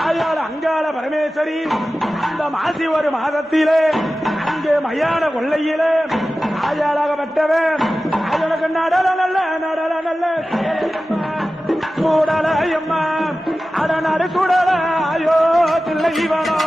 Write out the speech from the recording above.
ஆயாள் அங்காள பரமேஸ்வரி அந்த மாசி ஒரு மாதத்திலே அங்கே மயான கொள்ளையிலே ஆயாளாகப்பட்டவன் அதனுக்கு நடல நல்ல சூடலையம்மா அட நடு சுடல ஐயோ தில்லை இவனோ